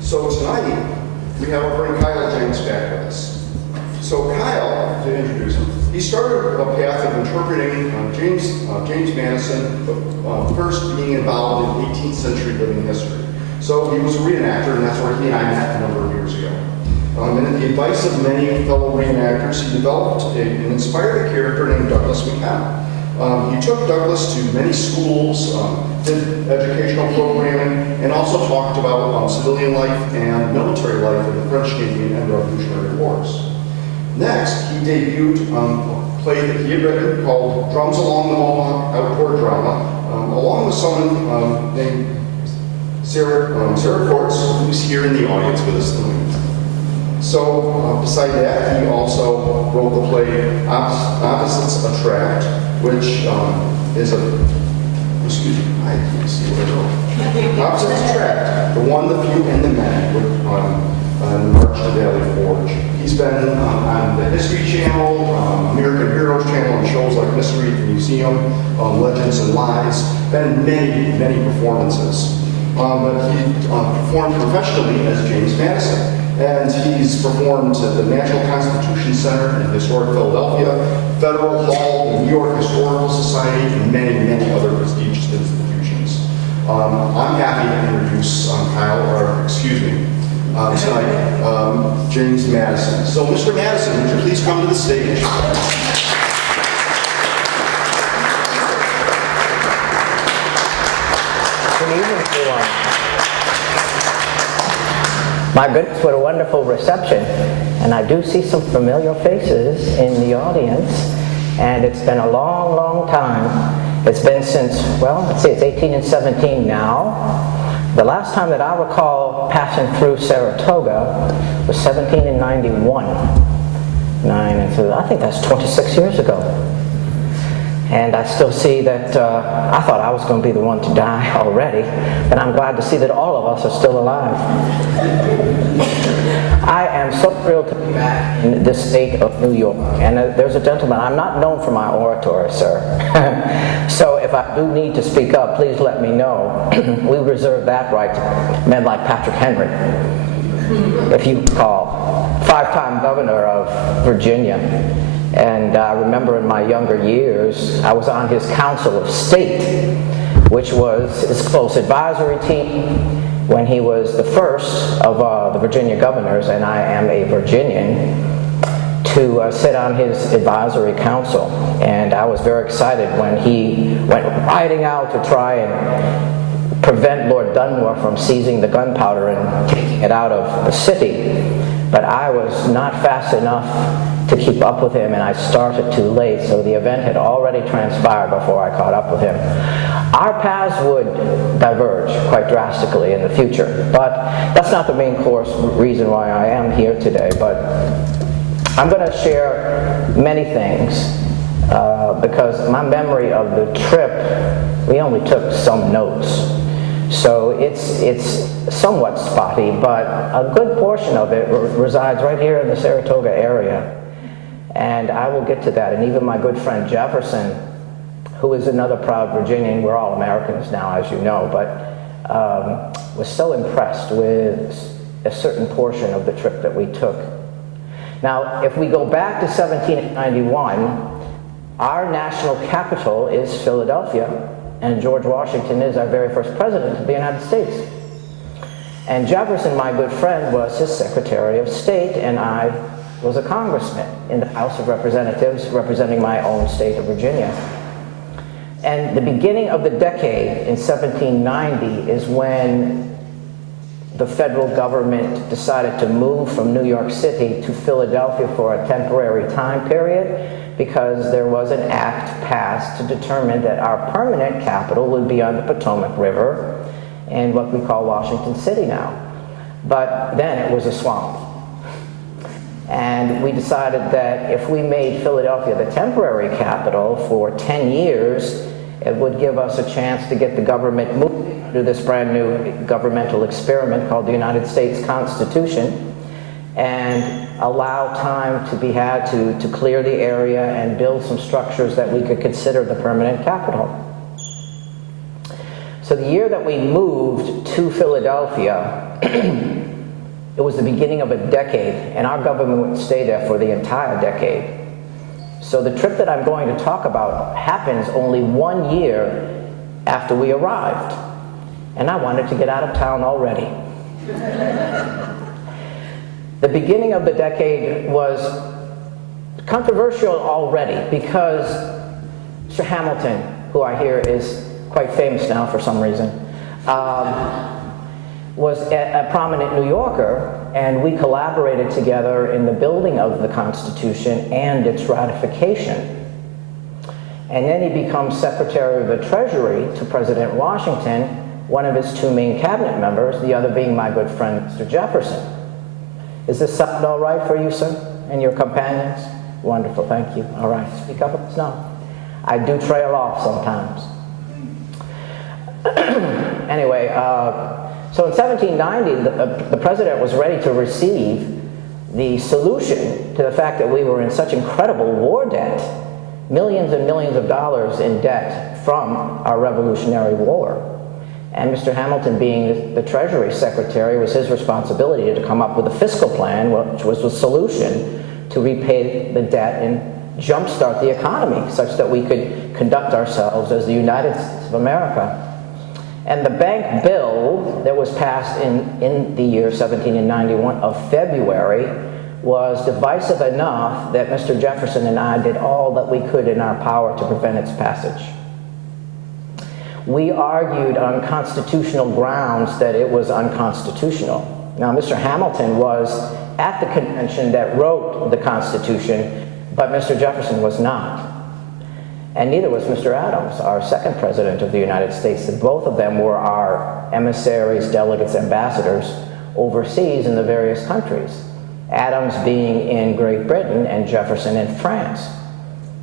So tonight, we have our friend Kyle Jenks back with us. So Kyle, to introduce him, he started a path of interpreting James Madison, first being involved in 18th century living history. So he was a reenactor, and that's where he and I met a number of years ago. And at the advice of many fellow reenactors, he developed and inspired a character named Douglas McKenna. He took Douglas to many schools, did educational programming, and also talked about civilian life and military life in the French, Canadian, and Revolutionary Wars. Next, he debuted a play that he had written called Drums Along the Mohawk Outdoor Drama, along with someone named Sarah Courts, who's here in the audience with us tonight. So, beside that, he also wrote the play Opposites Attract, which is excuse me, I can't see what I wrote. Opposites Attract, the one, the few, and the many, on March to Valley Forge. He's been on the History Channel, American Heroes Channel, and shows like Mystery at the Museum, Legends and Lies, been in many, many performances. But he performed professionally as James Madison. And he's performed at the National Constitution Center in historic Philadelphia, Federal Hall, the New York Historical Society, and many, many other prestigious institutions. I'm happy to introduce tonight, James Madison. So, Mr. Madison, would you please come to the stage? Good evening, everyone. My goodness, what a wonderful reception. And I do see some familiar faces in the audience. And it's been a long, long time. It's been since, well, let's see, it's 18 and 17 now. The last time that I recall passing through Saratoga was 17 and 91. So I think that's 26 years ago. And I still see that I thought I was going to be the one to die already, but I'm glad to see that all of us are still alive. I am so thrilled to be back in this state of New York. And there's a gentleman, I'm not known for my oratory, sir. So if I do need to speak up, please let me know. We reserve that right to men like Patrick Henry, if you recall, 5-time governor of Virginia. And I remember in my younger years, I was on his Council of State, which was his close advisory team when he was the first of the Virginia governors, and I am a Virginian, to sit on his advisory council. And I was very excited when he went riding out to try and prevent Lord Dunmore from seizing the gunpowder and taking it out of the city. But I was not fast enough to keep up with him, and I started too late, so the event had already transpired before I caught up with him. Our paths would diverge quite drastically in the future, but that's not the main reason why I am here today. But I'm going to share many things because my memory of the trip, we only took some notes. So it's somewhat spotty, but a good portion of it resides right here in the Saratoga area. And I will get to that. And even my good friend Jefferson, who is another proud Virginian, we're all Americans now, as you know, but was so impressed with a certain portion of the trip that we took. Now, if we go back to 1791, our national capital is Philadelphia, and George Washington is our very first president of the United States. And Jefferson, my good friend, was his Secretary of State, and I was a congressman in the House of Representatives representing my own state of Virginia. And the beginning of the decade in 1790 is when the federal government decided to move from New York City to Philadelphia for a temporary time period, because there was an act passed to determine that our permanent capital would be on the Potomac River in what we call Washington City now. But then it was a swamp. And we decided that if we made Philadelphia the temporary capital for 10 years, it would give us a chance to get the government moving under this brand new governmental experiment called the United States Constitution, and allow time to be had to clear the area and build some structures that we could consider the permanent capital. So So the year that we moved to Philadelphia, it was the beginning of a decade, and our government would stay there for the entire decade. So the trip that I'm going to talk about happens only 1 year after we arrived, and I wanted to get out of town already. The beginning of the decade was controversial already because Mr. Hamilton, who I hear is quite famous now for some reason, was a prominent New Yorker, and we collaborated together in the building of the Constitution and its ratification. And then he becomes Secretary of the Treasury to President Washington, one of his two main cabinet members, the other being my good friend, Mr. Jefferson. Is this sound all right for you, sir, and your companions? Wonderful, thank you. All right, speak up if it's not. I do trail off sometimes. Anyway, so in 1790, the president was ready to receive the solution to the fact that we were in such incredible war debt, millions and millions of dollars in debt from our Revolutionary War. And Mr. Hamilton, being the Treasury Secretary, it was his responsibility to come up with a fiscal plan, which was the solution to repay the debt and jumpstart the economy such that we could conduct ourselves as the United States of America. And the bank bill that was passed in the year 1791 of February was divisive enough that Mr. Jefferson and I did all that we could in our power to prevent its passage. We argued on constitutional grounds that it was unconstitutional. Now, Mr. Hamilton was at the convention that wrote the Constitution, but Mr. Jefferson was not. And neither was Mr. Adams, our second president of the United States. Both of them were our emissaries, delegates, ambassadors overseas in the various countries. Adams being in Great Britain and Jefferson in France.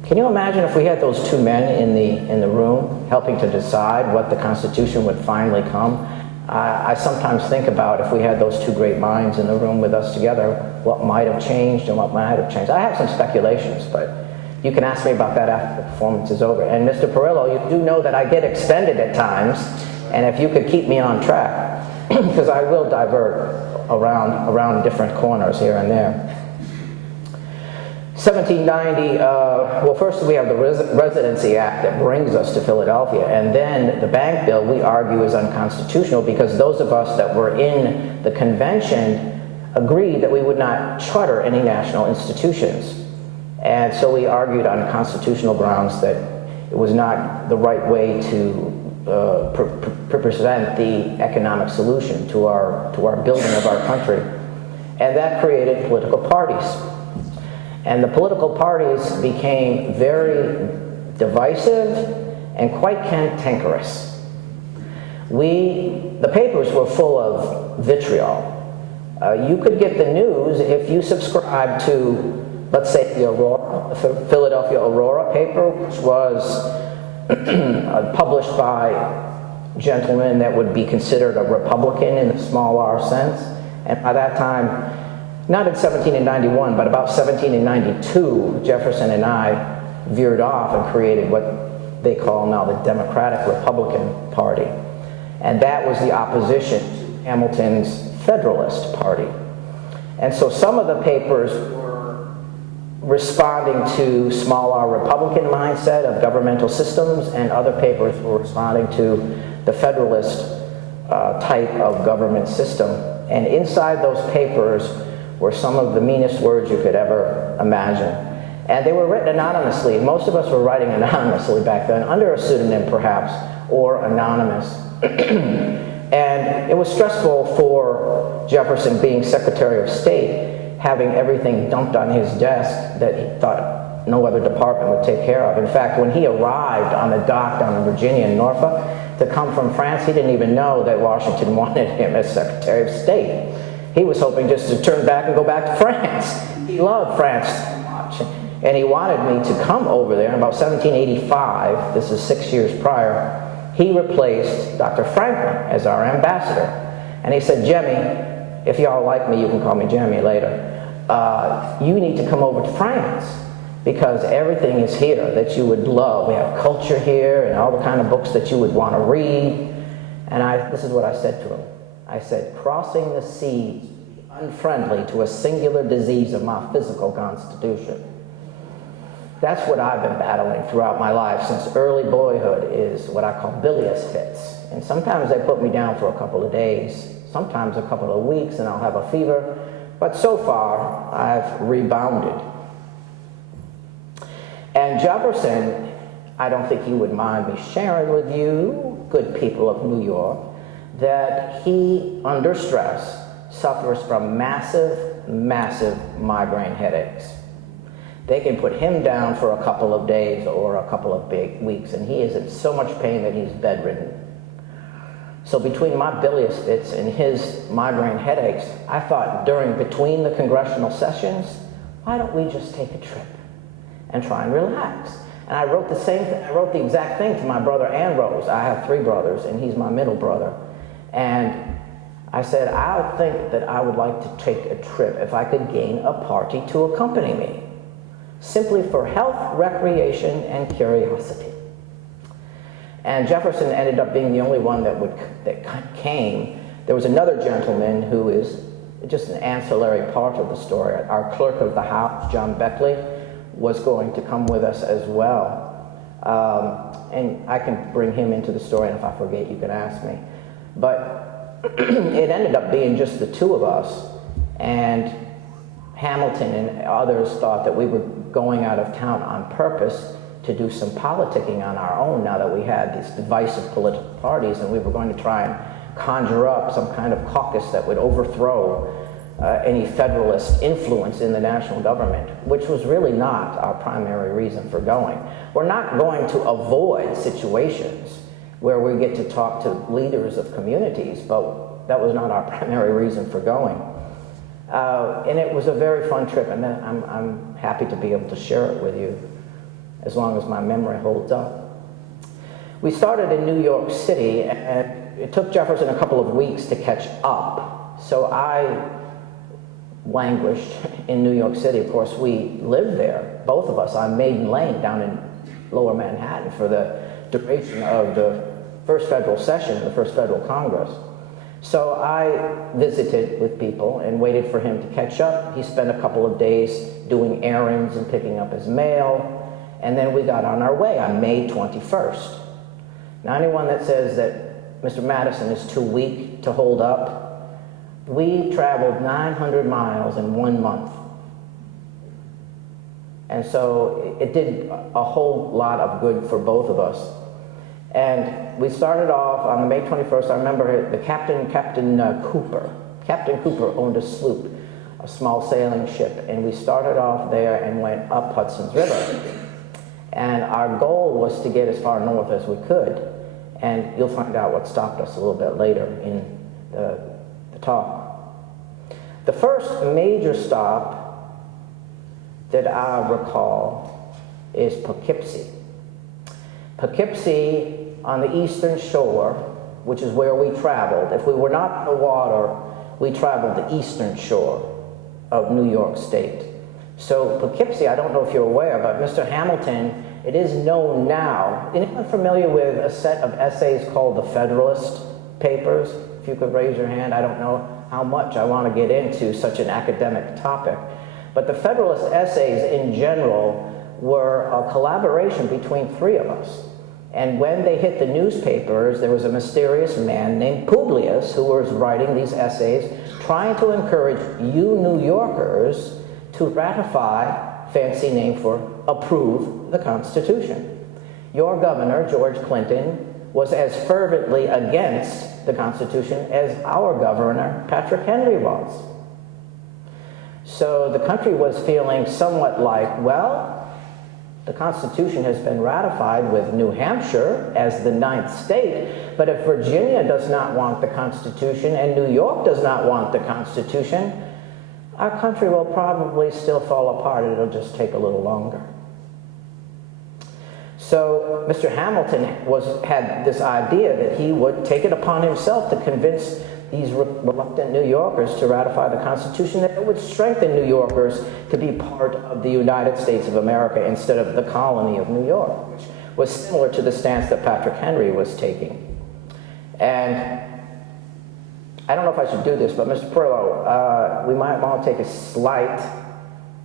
Can you imagine if we had those two men in the room helping to decide what the Constitution would finally come? I sometimes think about if we had those two great minds in the room with us together, what might have changed and what might have changed. I have some speculations, but you can ask me about that after the performance is over. And Mr. Perillo, you do know that I get extended at times, and if you could keep me on track, because I will divert around different corners here and there. 1790, well, first we have the Residency Act that brings us to Philadelphia, and then the bank bill we argue is unconstitutional because those of us that were in the convention agreed that we would not charter any national institutions. And so we argued on constitutional grounds that it was not the right way to present the economic solution to our building of our country. And that created political parties. And the political parties became very divisive and quite cantankerous. The papers were full of vitriol. You could get the news if you subscribed to, let's say, the Aurora, the Philadelphia Aurora paper, which was published by gentlemen that would be considered a Republican in the small r sense. And by that time, not in 1791, but about 1792, Jefferson and I veered off and created what they call now the Democratic Republican Party. And that was the opposition to Hamilton's Federalist Party. And so some of the papers were responding to small r Republican mindset of governmental systems, and other papers were responding to the Federalist type of government system. And inside those papers were some of the meanest words you could ever imagine. And they were written anonymously. Most of us were writing anonymously back then, under a pseudonym perhaps, or anonymous. And it was stressful for Jefferson, being Secretary of State, having everything dumped on his desk that he thought no other department would take care of. In fact, when he arrived on the dock down in Virginia in Norfolk to come from France, he didn't even know that Washington wanted him as Secretary of State. He was hoping just to turn back and go back to France. He loved France so much. And he wanted me to come over there. In about 1785, this is 6 years prior, he replaced Dr. Franklin as our ambassador. And he said, Jemmy, if y'all like me, you can call me Jemmy later, you need to come over to France because everything is here that you would love. We have culture here and all the kind of books that you would want to read. And this is what I said to him. I said, crossing the seas, unfriendly to a singular disease of my physical constitution. That's what I've been battling throughout my life since early boyhood, is what I call bilious fits. And sometimes they put me down for a couple of days, sometimes a couple of weeks, and I'll have a fever. But so far, I've rebounded. And Jefferson, I don't think he would mind me sharing with you, good people of New York, that he, under stress, suffers from massive, massive migraine headaches. They can put him down for a couple of days or a couple of big weeks, and he is in so much pain that he's bedridden. So between my bilious fits and his migraine headaches, I thought between the congressional sessions, why don't we just take a trip and try and relax? And I wrote the exact thing to my brother Ambrose. I have 3 brothers, and he's my middle brother. And I said, I think that I would like to take a trip if I could gain a party to accompany me, simply for health, recreation, and curiosity. And Jefferson ended up being the only one that came. There was another gentleman who is just an ancillary part of the story. Our clerk of the House, John Beckley, was going to come with us as well. And I can bring him into the story, and if I forget, you can ask me. But it ended up being just the 2 of us, and Hamilton and others thought that we were going out of town on purpose to do some politicking on our own now that we had these divisive political parties, and we were going to try and conjure up some kind of caucus that would overthrow any Federalist influence in the national government, which was really not our primary reason for going. We're not going to avoid situations where we get to talk to leaders of communities, but that was not our primary reason for going. And it was a very fun trip, and I'm happy to be able to share it with you as long as my memory holds up. We started in New York City, and it took Jefferson a couple of weeks to catch up. So I languished in New York City. Of course, we lived there, both of us, on Maiden Lane down in Lower Manhattan for the duration of the first federal session, the first federal Congress. So I visited with people and waited for him to catch up. He spent a couple of days doing errands and picking up his mail, and then we got on our way on May 21st. Now, anyone that says that Mr. Madison is too weak to hold up, we traveled 900 miles in 1 month. And so it did a whole lot of good for both of us. And we started off on the May 21st. I remember the Captain Cooper. Captain Cooper owned a sloop, a small sailing ship, and we started off there and went up Hudson's River. And our goal was to get as far north as we could. And you'll find out what stopped us a little bit later in the talk. The first major stop that I recall is Poughkeepsie. Poughkeepsie on the eastern shore, which is where we traveled. If we were not on the water, we traveled the eastern shore of New York State. So Poughkeepsie, I don't know if you're aware, but Mr. Hamilton, it is known now. Anyone familiar with a set of essays called the Federalist Papers? If you could raise your hand. I don't know how much I want to get into such an academic topic. But the Federalist essays in general were a collaboration between 3 of us. And when they hit the newspapers, there was a mysterious man named Publius who was writing these essays, trying to encourage you New Yorkers to ratify, fancy name for approve, the Constitution. Your governor, George Clinton, was as fervently against the Constitution as our governor, Patrick Henry, was. So the country was feeling somewhat like, well, the Constitution has been ratified with New Hampshire as the 9th state, but if Virginia does not want the Constitution and New York does not want the Constitution, our country will probably still fall apart. It'll just take a little longer. So Mr. Hamilton had this idea that he would take it upon himself to convince these reluctant New Yorkers to ratify the Constitution, that it would strengthen New Yorkers to be part of the United States of America instead of the colony of New York, which was similar to the stance that Patrick Henry was taking. And I don't know if I should do this, but Mr. Perillo, we might want to take a slight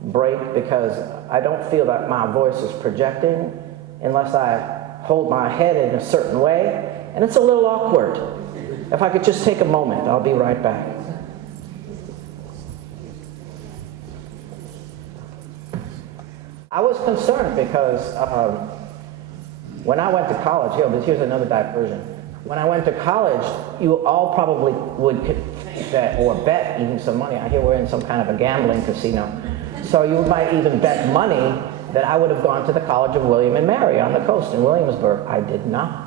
break because I don't feel that my voice is projecting unless I hold my head in a certain way, and it's a little awkward. If I could just take a moment, I'll be right back. I was concerned because when I went to college, here's another diversion. When I went to college, you all probably would think that, or bet even some money. I hear we're in some kind of a gambling casino. So you might even bet money that I would have gone to the College of William and Mary on the coast in Williamsburg. I did not.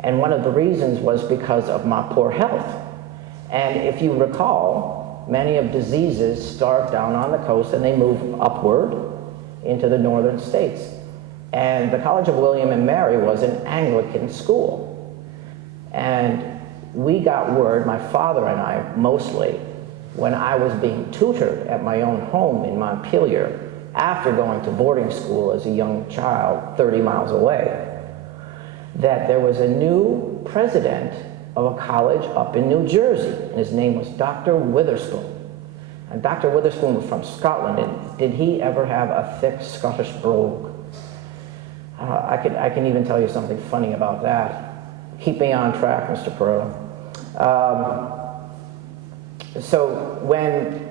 And one of the reasons was because of my poor health. And if you recall, many of diseases start down on the coast and they move upward into the northern states. And the College of William and Mary was an Anglican school. And we got word, my father and I mostly, when I was being tutored at my own home in Montpelier after going to boarding school as a young child 30 miles away, that there was a new president of a college up in New Jersey, and his name was Dr. Witherspoon. And Dr. Witherspoon was from Scotland, and did he ever have a thick Scottish brogue? I can even tell you something funny about that. Keep me on track, Mr. Perillo. So when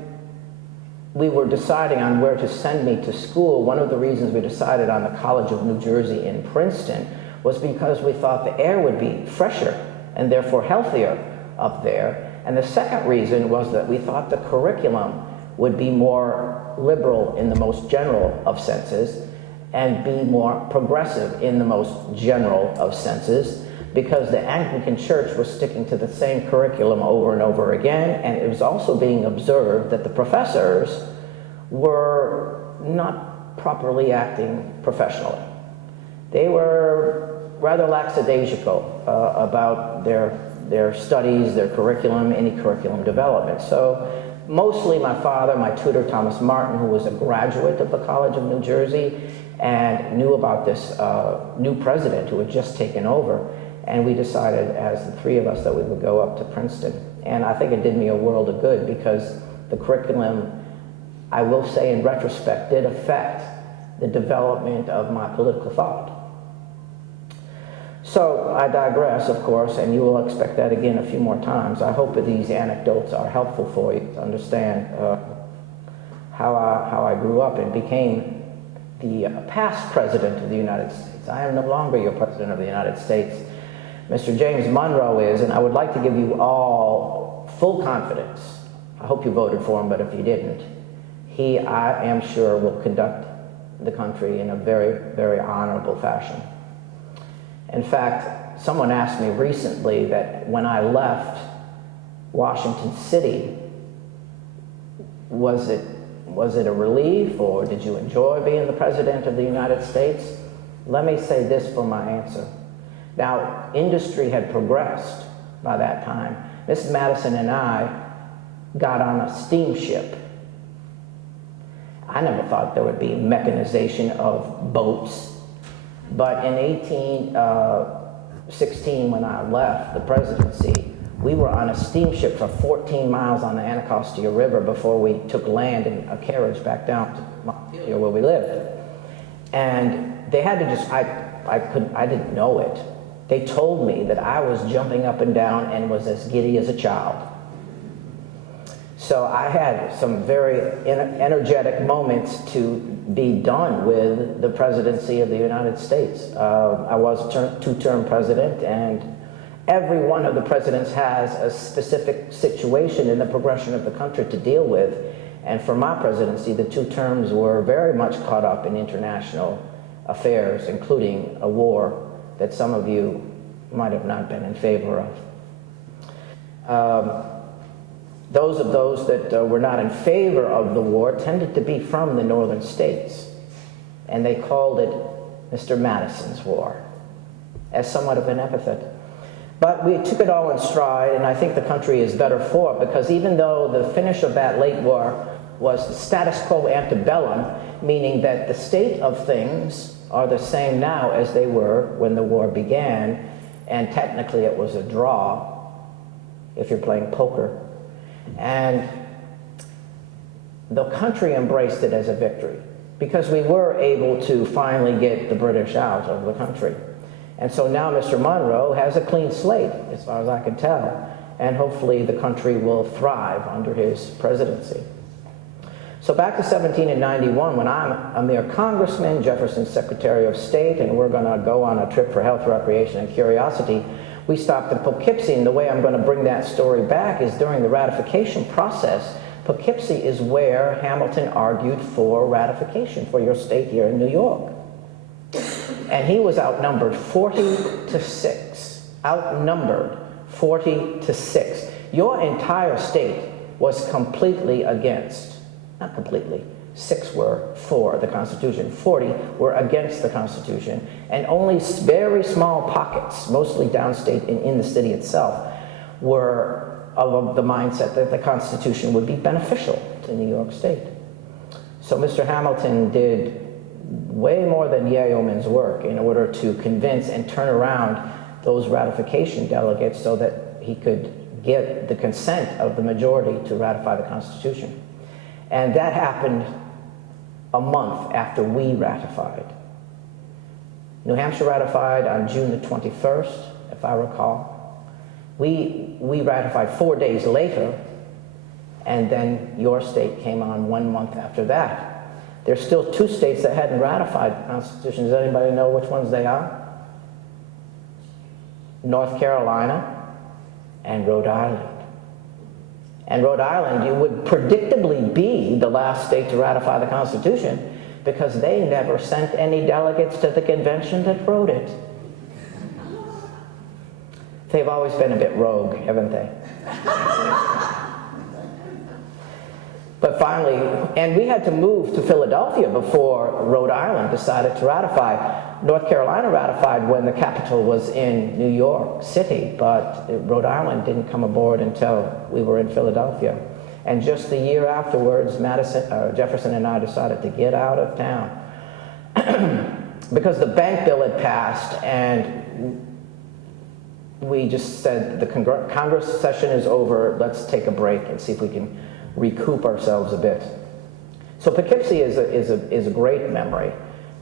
we were deciding on where to send me to school, one of the reasons we decided on the College of New Jersey in Princeton was because we thought the air would be fresher and therefore healthier up there. And the second reason was that we thought the curriculum would be more liberal in the most general of senses and be more progressive in the most general of senses, because the Anglican Church was sticking to the same curriculum over and over again, and it was also being observed that the professors were not properly acting professionally. They were rather lackadaisical about their studies, their curriculum, any curriculum development. So mostly my father, my tutor Thomas Martin, who was a graduate of the College of New Jersey and knew about this new president who had just taken over, and we decided as the three of us that we would go up to Princeton. And I think it did me a world of good because the curriculum, I will say in retrospect, did affect the development of my political thought. So I digress, of course, and you will expect that again a few more times. I hope that these anecdotes are helpful for you to understand how I grew up and became the past president of the United States. I am no longer your president of the United States. Mr. James Monroe is, and I would like to give you all full confidence. I hope you voted for him, but if you didn't, he, I am sure, will conduct the country in a very, very honorable fashion. In fact, someone asked me recently that when I left Washington City, was it a relief, or did you enjoy being the president of the United States? Let me say this for my answer. Now, industry had progressed by that time. Mrs. Madison and I got on a steamship. I never thought there would be mechanization of boats. But in 1816, when I left the presidency, we were on a steamship for 14 miles on the Anacostia River before we took land in a carriage back down to Montpelier where we lived. And they had to just, I didn't know it. They told me that I was jumping up and down and was as giddy as a child. So I had some very energetic moments to be done with the presidency of the United States. I was two-term president, and every one of the presidents has a specific situation in the progression of the country to deal with. And for my presidency, the 2 terms were very much caught up in international affairs, including a war that some of you might have not been in favor of. Those of those that were not in favor of the war tended to be from the northern states, and they called it Mr. Madison's War, as somewhat of an epithet. But we took it all in stride, and I think the country is better for it, because even though the finish of that late war was the status quo ante bellum, meaning that the state of things are the same now as they were when the war began, and technically it was a draw if you're playing poker. And the country embraced it as a victory because we were able to finally get the British out of the country. And so now Mr. Monroe has a clean slate, as far as I can tell, and hopefully the country will thrive under his presidency. So back to 1791, when I'm a mere congressman, Jefferson's Secretary of State, and we're going to go on a trip for health, recreation, and curiosity, we stopped in Poughkeepsie, and the way I'm going to bring that story back is during the ratification process. Poughkeepsie is where Hamilton argued for ratification for your state here in New York. And he was outnumbered 40-6. Outnumbered 40-6. Your entire state was completely against, not completely, 6 were for the Constitution, 40 were against the Constitution, and only very small pockets, mostly downstate in the city itself, were of the mindset that the Constitution would be beneficial to New York State. So Mr. Hamilton did way more than yeoman's work in order to convince and turn around those ratification delegates so that he could get the consent of the majority to ratify the Constitution. And that happened a month after we ratified. New Hampshire ratified on June the 21st, if I recall. We ratified 4 days later, and then your state came on 1 month after that. There's still 2 states that hadn't ratified the Constitution. Does anybody know which ones they are? North Carolina and Rhode Island. And Rhode Island, you would predictably be the last state to ratify the Constitution because they never sent any delegates to the convention that wrote it. They've always been a bit rogue, haven't they? But finally, and we had to move to Philadelphia before Rhode Island decided to ratify. North Carolina ratified when the capital was in New York City, but Rhode Island didn't come aboard until we were in Philadelphia. And just the year afterwards, Jefferson and I decided to get out of town because the bank bill had passed, and we just said the Congress session is over, let's take a break and see if we can recoup ourselves a bit. So Poughkeepsie is a great memory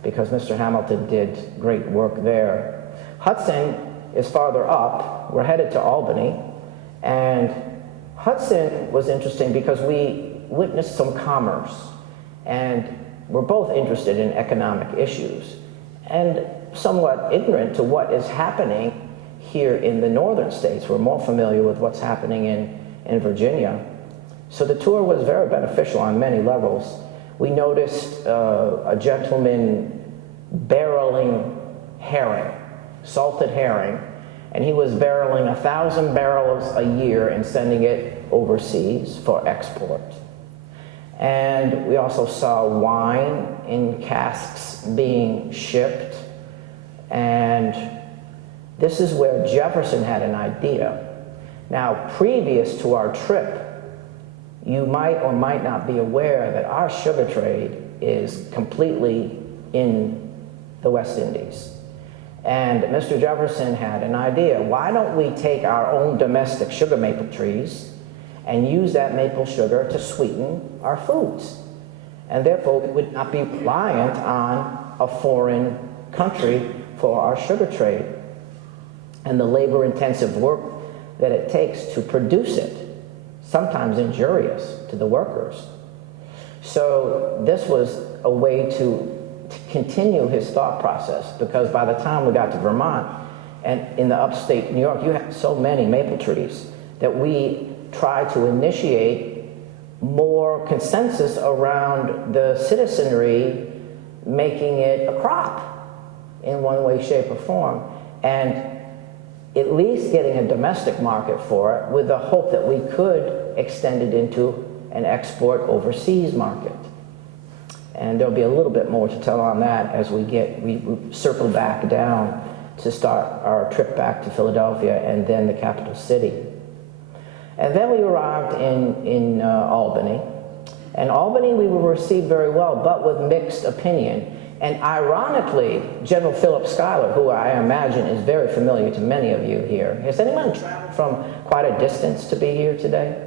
because Mr. Hamilton did great work there. Hudson is farther up. We're headed to Albany, and Hudson was interesting because we witnessed some commerce, and we're both interested in economic issues and somewhat ignorant to what is happening here in the northern states. We're more familiar with what's happening in Virginia. So the tour was very beneficial on many levels. We noticed a gentleman barreling herring, salted herring, and he was barreling 1,000 barrels a year and sending it overseas for export. And we also saw wine in casks being shipped, and this is where Jefferson had an idea. Now, previous to our trip, you might or might not be aware that our sugar trade is completely in the West Indies. And Mr. Jefferson had an idea. Why don't we take our own domestic sugar maple trees and use that maple sugar to sweeten our foods? And therefore, we would not be reliant on a foreign country for our sugar trade and the labor-intensive work that it takes to produce it, sometimes injurious to the workers. So this was a way to continue his thought process, because by the time we got to Vermont and in the upstate New York, you had so many maple trees that we tried to initiate more consensus around the citizenry making it a crop in one way, shape, or form, and at least getting a domestic market for it with the hope that we could extend it into an export overseas market. And there'll be a little bit more to tell on that as we circle back down to start our trip back to Philadelphia and then the capital city. And then we arrived in Albany. And Albany we were received very well, but with mixed opinion. And ironically, General Philip Schuyler, who I imagine is very familiar to many of you here. Has anyone traveled from quite a distance to be here today?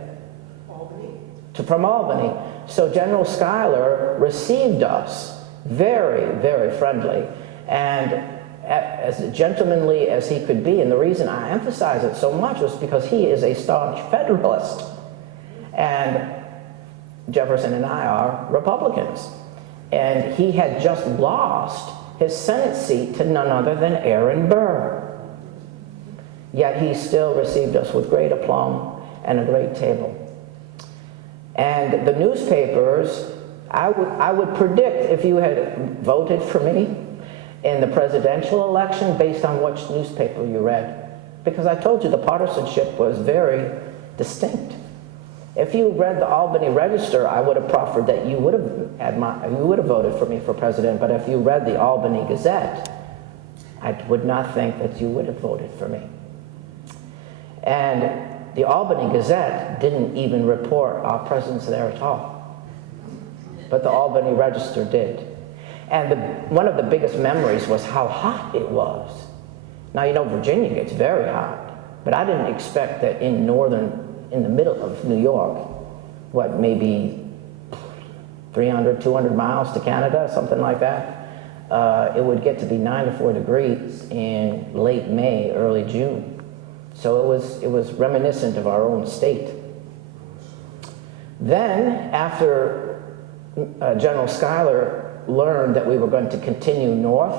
Albany. From Albany. So General Schuyler received us very, very friendly and as gentlemanly as he could be. And the reason I emphasize it so much was because he is a staunch Federalist. And Jefferson and I are Republicans. And he had just lost his Senate seat to none other than Aaron Burr. Yet he still received us with great aplomb and a great table. And the newspapers, I would predict if you had voted for me in the presidential election based on which newspaper you read. Because I told you the partisanship was very distinct. If you read the Albany Register, I would have proffered that you would have voted for me for president. But if you read the Albany Gazette, I would not think that you would have voted for me. And the Albany Gazette didn't even report our presence there at all. But the Albany Register did. And one of the biggest memories was how hot it was. Now, you know, Virginia gets very hot. But I didn't expect that in the middle of New York, what, maybe 300, 200 miles to Canada, something like that, it would get to be 94 degrees in late May, early June. So it was reminiscent of our own state. Then, after General Schuyler learned that we were going to continue north,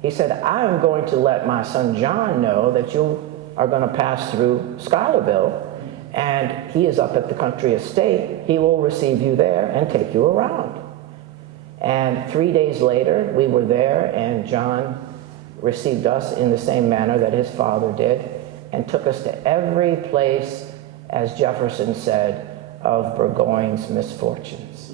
he said, I'm going to let my son John know that you are going to pass through Schuylerville, and he is up at the country estate. He will receive you there and take you around. And 3 days later, we were there, and John received us in the same manner that his father did, and took us to every place, as Jefferson said, of Burgoyne's misfortunes.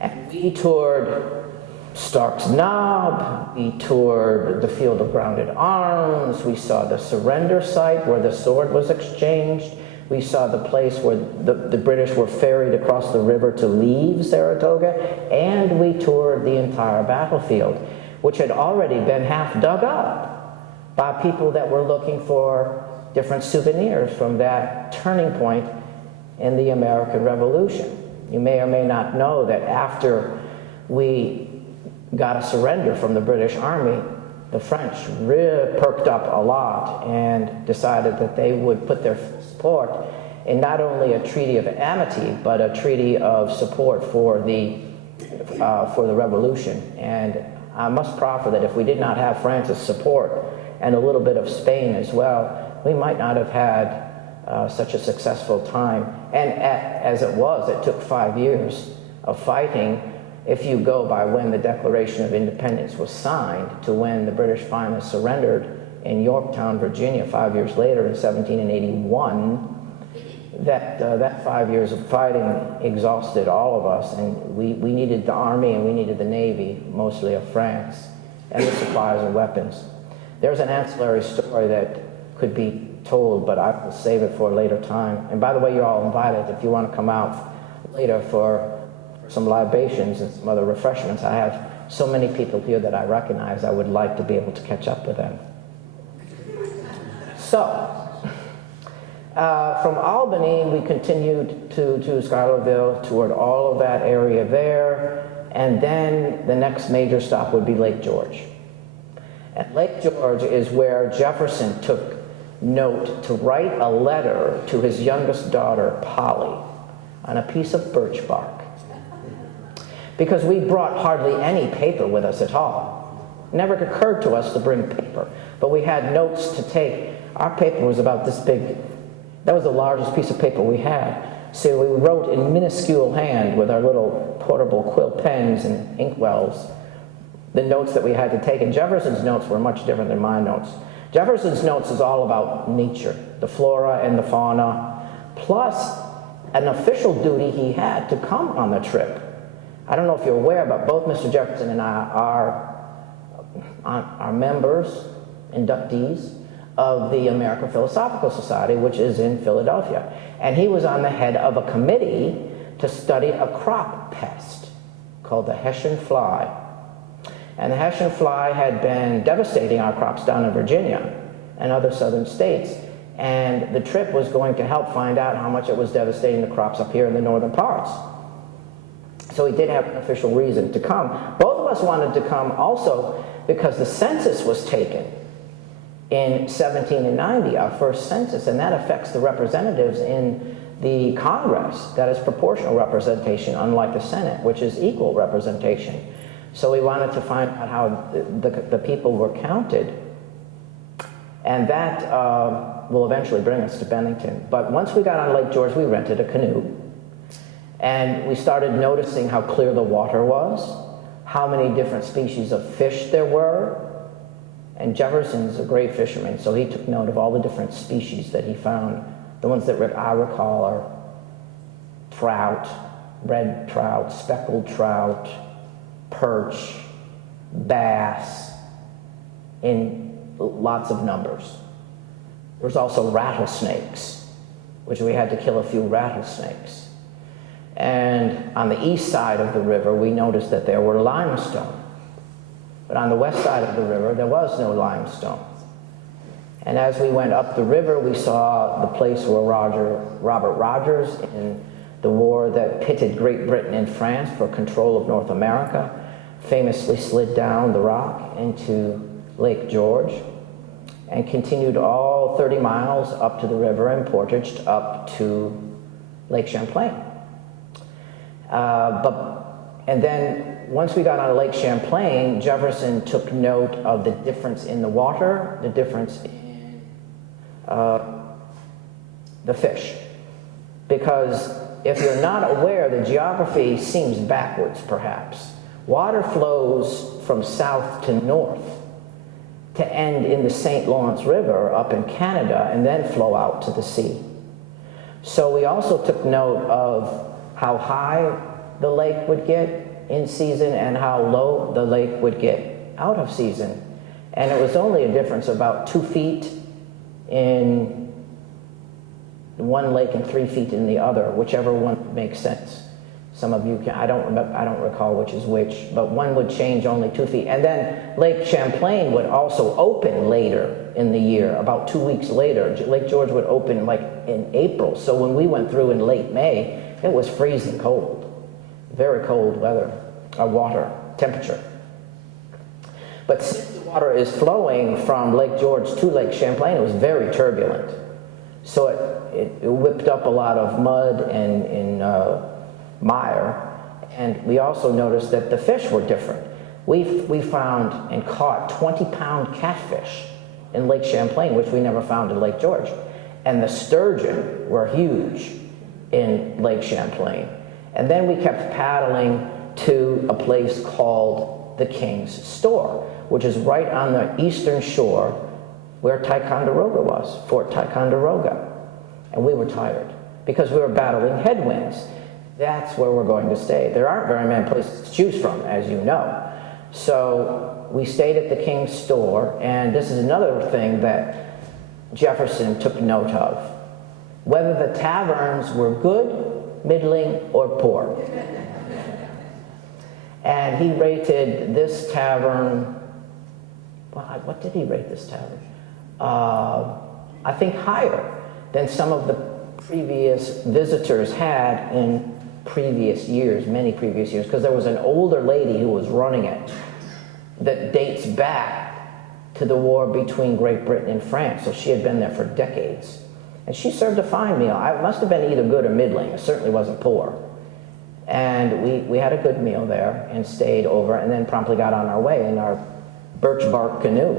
And we toured Stark's Knob, we toured the Field of Grounded Arms, we saw the surrender site where the sword was exchanged, we saw the place where the British were ferried across the river to leave Saratoga, and we toured the entire battlefield, which had already been half dug up by people that were looking for different souvenirs from that turning point in the American Revolution. You may or may not know that after we got a surrender from the British Army, the French really perked up a lot and decided that they would put their support in not only a treaty of amity, but a treaty of support for the revolution. And I must proffer that if we did not have France's support and a little bit of Spain as well, we might not have had such a successful time. And as it was, it took 5 years of fighting. If you go by when the Declaration of Independence was signed to when the British finally surrendered in Yorktown, Virginia, 5 years later in 1781, that 5 years of fighting exhausted all of us, and we needed the army and we needed the navy, mostly of France, and the supplies and weapons. There's an ancillary story that could be told, but I will save it for a later time. And by the way, you're all invited if you want to come out later for some libations and some other refreshments. I have so many people here that I recognize. I would like to be able to catch up with them. So, from Albany, we continued to Schuylerville, toured all of that area there, and then the next major stop would be Lake George. And Lake George is where Jefferson took note to write a letter to his youngest daughter, Polly, on a piece of birch bark. Because we brought hardly any paper with us at all. It never occurred to us to bring paper, but we had notes to take. Our paper was about this big. That was the largest piece of paper we had. So we wrote in minuscule hand with our little portable quill pens and inkwells the notes that we had to take. And Jefferson's notes were much different than my notes. Jefferson's notes is all about nature, the flora and the fauna, plus an official duty he had to come on the trip. I don't know if you're aware, but both Mr. Jefferson and I are members, inductees, of the American Philosophical Society, which is in Philadelphia. And he was on the head of a committee to study a crop pest called the Hessian fly. And the Hessian fly had been devastating our crops down in Virginia and other southern states. And the trip was going to help find out how much it was devastating the crops up here in the northern parts. So we did have an official reason to come. Both of us wanted to come also because the census was taken in 1790, our first census, and that affects the representatives in the Congress. That is proportional representation, unlike the Senate, which is equal representation. So we wanted to find out how the people were counted, and that will eventually bring us to Bennington. But once we got on Lake George, we rented a canoe, and we started noticing how clear the water was, how many different species of fish there were. And Jefferson's a great fisherman, so he took note of all the different species that he found. The ones that I recall are trout, red trout, speckled trout, perch, bass, in lots of numbers. There's also rattlesnakes, which we had to kill a few rattlesnakes. And on the east side of the river, we noticed that there were limestone. But on the west side of the river, there was no limestone. And as we went up the river, we saw the place where Robert Rogers, in the war that pitted Great Britain and France for control of North America, famously slid down the rock into Lake George and continued all 30 miles up to the river and portaged up to Lake Champlain. And then once we got on Lake Champlain, Jefferson took note of the difference in the water, the difference in the fish. Because if you're not aware, the geography seems backwards, perhaps. Water flows from south to north to end in the St. Lawrence River up in Canada and then flow out to the sea. So we also took note of how high the lake would get in season and how low the lake would get out of season. And it was only a difference of about 2 feet in one lake and 3 feet in the other, whichever one makes sense. Some of you can, I don't recall which is which, but one would change only 2 feet. And then Lake Champlain would also open later in the year, about 2 weeks later. Lake George would open like in April. So when we went through in late May, it was freezing cold. Very cold weather, water, temperature. But since the water is flowing from Lake George to Lake Champlain, it was very turbulent. So it whipped up a lot of mud and mire. And we also noticed that the fish were different. We found and caught 20-pound catfish in Lake Champlain, which we never found in Lake George. And the sturgeon were huge in Lake Champlain. And then we kept paddling to a place called the King's Store, which is right on the eastern shore where Ticonderoga was, Fort Ticonderoga. And we were tired because we were battling headwinds. That's where we're going to stay. There aren't very many places to choose from, as you know. So we stayed at the King's Store, and this is another thing that Jefferson took note of. Whether the taverns were good, middling, or poor. And he rated this tavern, well, what did he rate this tavern? I think higher than some of the previous visitors had in previous years, many previous years, because there was an older lady who was running it that dates back to the war between Great Britain and France, so she had been there for decades. And she served a fine meal. It must have been either good or middling. It certainly wasn't poor. And we had a good meal there and stayed over and then promptly got on our way in our birch bark canoe.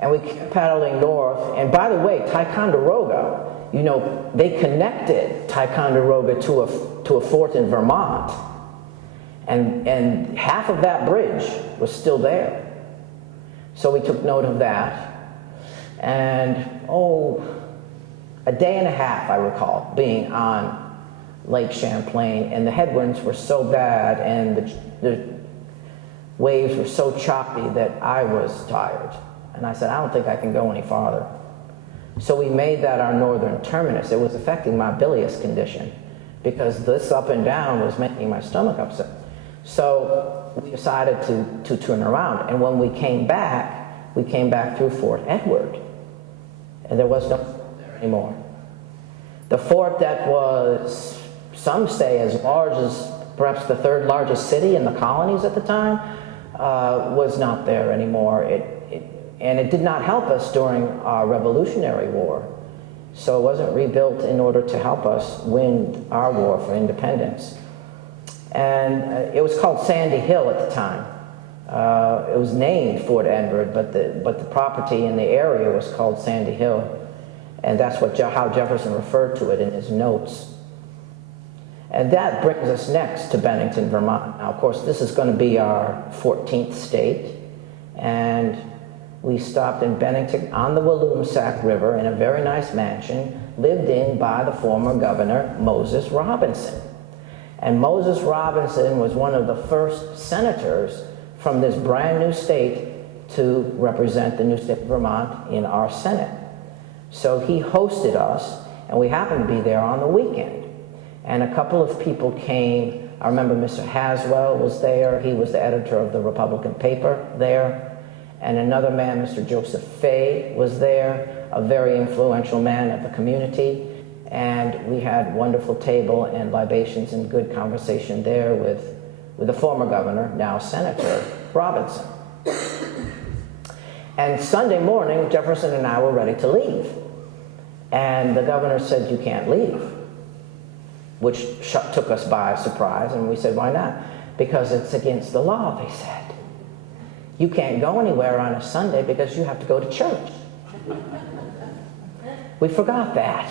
And we kept paddling north. And by the way, Ticonderoga, you know, they connected Ticonderoga to a fort in Vermont. And half of that bridge was still there. So we took note of that. And, a day and a half, I recall, being on Lake Champlain, and the headwinds were so bad and the waves were so choppy that I was tired. And I said, I don't think I can go any farther. So we made that our northern terminus. It was affecting my bilious condition because this up and down was making my stomach upset. So we decided to turn around. And when we came back through Fort Edward. And there was no fort there anymore. The fort that was, some say, as large as perhaps the third largest city in the colonies at the time, was not there anymore. And it did not help us during our Revolutionary War. So it wasn't rebuilt in order to help us win our war for independence. And it was called Sandy Hill at the time. It was named Fort Edward, but the property in the area was called Sandy Hill. And that's how Jefferson referred to it in his notes. And that brings us next to Bennington, Vermont. Now, of course, this is going to be our 14th state. And we stopped in Bennington on the Walloomsac River in a very nice mansion lived in by the former governor, Moses Robinson. And Moses Robinson was one of the first senators from this brand new state to represent the new state of Vermont in our Senate. So he hosted us, and we happened to be there on the weekend. And a couple of people came. I remember Mr. Haswell was there. He was the editor of the Republican paper there. And another man, Mr. Joseph Fay, was there, a very influential man of the community. And we had a wonderful table and libations and good conversation there with the former governor, now Senator Robinson. And Sunday morning, Jefferson and I were ready to leave. And the governor said, "You can't leave," which took us by surprise. And we said, "Why not?" "Because it's against the law," they said. "You can't go anywhere on a Sunday because you have to go to church." We forgot that.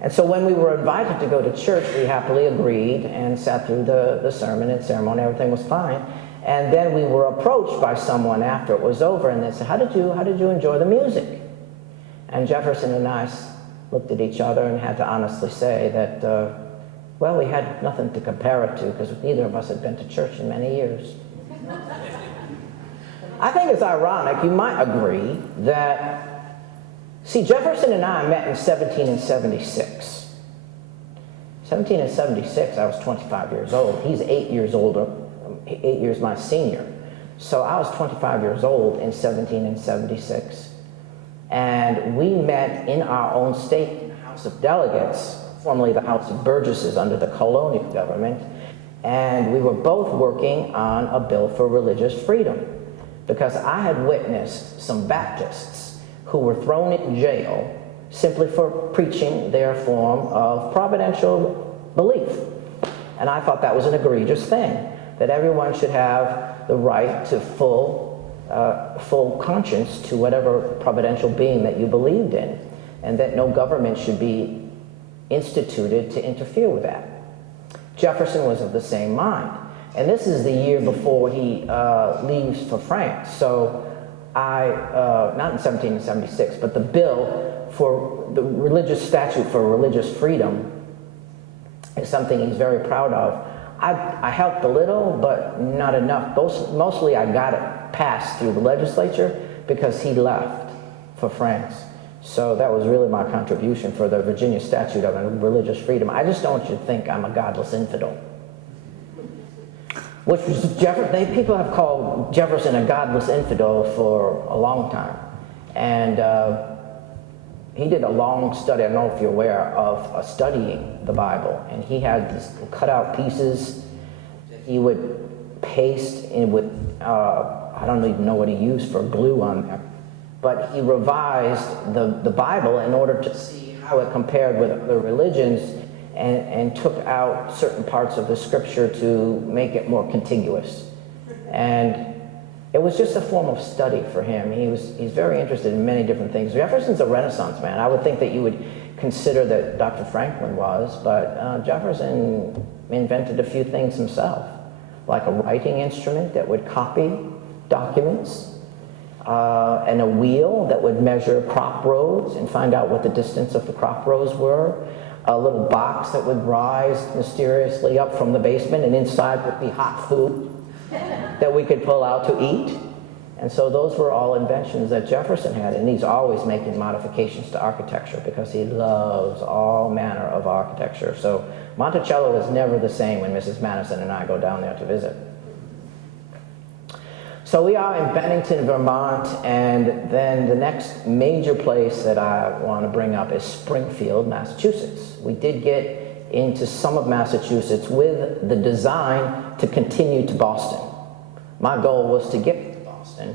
And so when we were invited to go to church, we happily agreed and sat through the sermon and ceremony. Everything was fine. And then we were approached by someone after it was over, and they said, how did you enjoy the music?" And Jefferson and I looked at each other and had to honestly say that, well, we had nothing to compare it to because neither of us had been to church in many years. I think it's ironic, you might agree, that, see, Jefferson and I met in 1776. 1776, I was 25 years old. He's 8 years older, 8 years my senior. So I was 25 years old in 1776. And we met in our own state, in the House of Delegates, formerly the House of Burgesses under the colonial government. And we were both working on a bill for religious freedom, because I had witnessed some Baptists who were thrown in jail simply for preaching their form of providential belief. And I thought that was an egregious thing, that everyone should have the right to full conscience to whatever providential being that you believed in, and that no government should be instituted to interfere with that. Jefferson was of the same mind. And this is the year before he leaves for France. So not in 1776, but the bill for the religious statute for religious freedom is something he's very proud of. I helped a little, but not enough. Mostly I got it passed through the legislature because he left for France. So that was really my contribution for the Virginia statute of religious freedom. I just don't want you to think I'm a godless infidel. Which was people have called Jefferson a godless infidel for a long time. And he did a long study, I don't know if you're aware, of studying the Bible. And he had these cutout pieces that he would paste in with, I don't even know what he used for glue on there. But he revised the Bible in order to see how it compared with other religions, and took out certain parts of the scripture to make it more contiguous. And it was just a form of study for him. He's very interested in many different things. Jefferson's a Renaissance man. I would think that you would consider that Dr. Franklin was, but Jefferson invented a few things himself, like a writing instrument that would copy documents, and a wheel that would measure crop rows and find out what the distance of the crop rows were, a little box that would rise mysteriously up from the basement, and inside would be hot food that we could pull out to eat. And so those were all inventions that Jefferson had, and he's always making modifications to architecture because he loves all manner of architecture. So Monticello is never the same when Mrs. Madison and I go down there to visit. So we are in Bennington, Vermont, and then the next major place that I want to bring up is Springfield, Massachusetts. We did get into some of Massachusetts with the design to continue to Boston. My goal was to get to Boston.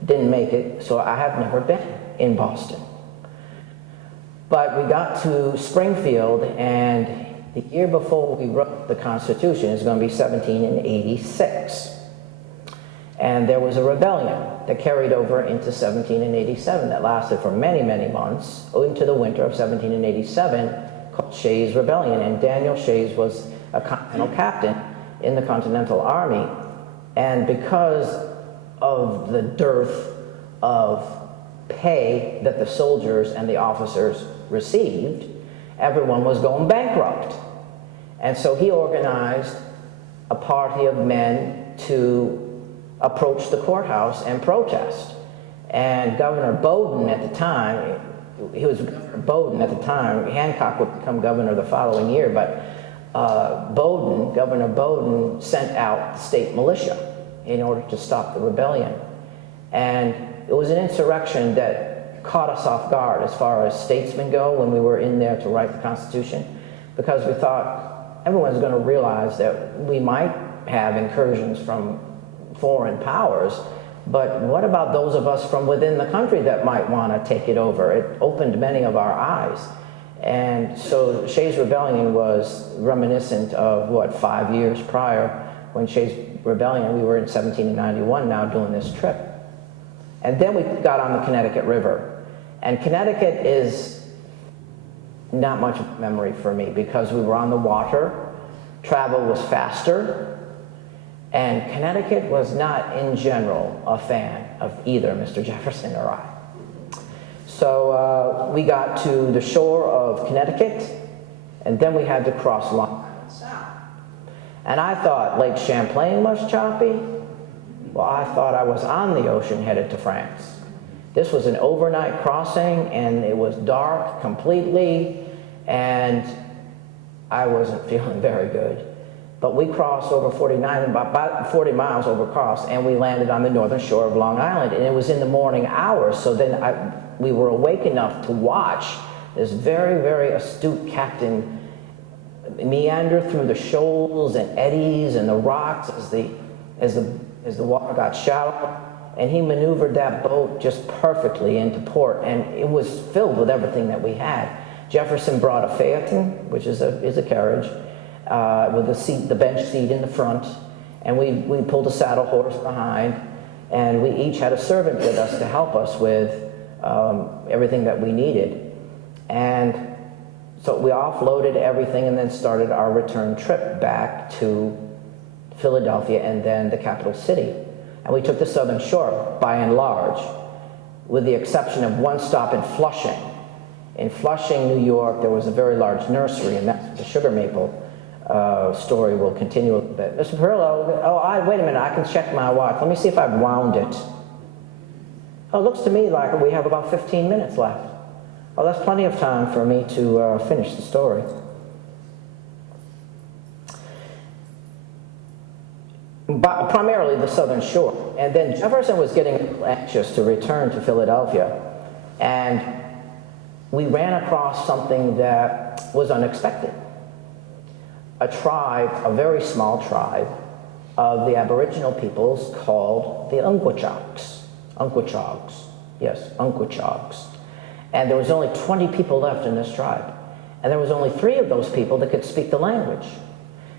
I didn't make it, so I have never been in Boston. But we got to Springfield, and the year before we wrote the Constitution is going to be 1786. And there was a rebellion that carried over into 1787 that lasted for many, many months into the winter of 1787, called Shays' Rebellion. And Daniel Shays was a continental captain in the Continental Army. And because of the dearth of pay that the soldiers and the officers received, everyone was going bankrupt. And so he organized a party of men to approach the courthouse and protest. And Governor Bowdoin at the time, he was Governor Bowdoin at the time, Hancock would become governor the following year, but Governor Bowdoin sent out the state militia in order to stop the rebellion. And it was an insurrection that caught us off guard as far as statesmen go when we were in there to write the Constitution, because we thought everyone's going to realize that we might have incursions from foreign powers, but what about those of us from within the country that might want to take it over? It opened many of our eyes. And so Shays' Rebellion was reminiscent of, what, 5 years prior, when Shays' Rebellion, we were in 1791 now doing this trip. And then we got on the Connecticut River. And Connecticut is not much memory for me because we were on the water, travel was faster, and Connecticut was not, in general, a fan of either Mr. Jefferson or I. So we got to the shore of Connecticut, and then we had to cross Long Island Sound. And I thought Lake Champlain was choppy. Well, I thought I was on the ocean headed to France. This was an overnight crossing, and it was dark completely, and I wasn't feeling very good. But we crossed over 49, about 40 miles over cross, and we landed on the northern shore of Long Island. And it was in the morning hours, so then we were awake enough to watch this very, very astute captain meander through the shoals and eddies and the rocks as the water got shallow. And he maneuvered that boat just perfectly into port, and it was filled with everything that we had. Jefferson brought a phaeton, which is a carriage, with the bench seat in the front, and we pulled a saddle horse behind, and we each had a servant with us to help us with everything that we needed. And so we offloaded everything and then started our return trip back to Philadelphia and then the capital city. And we took the southern shore by and large, with the exception of one stop in Flushing. In Flushing, New York, there was a very large nursery, and that's the sugar maple story will continue a bit. Mr. Perillo, wait a minute, I can check my watch. Let me see if I've wound it. Oh, it looks to me like we have about 15 minutes left. Oh, that's plenty of time for me to finish the story. But primarily the southern shore. And then Jefferson was getting anxious to return to Philadelphia, and we ran across something that was unexpected. A tribe, a very small tribe, of the Aboriginal peoples called the Unquachogs. Yes, Unquachogs. And there was only 20 people left in this tribe. And there was only 3 of those people that could speak the language.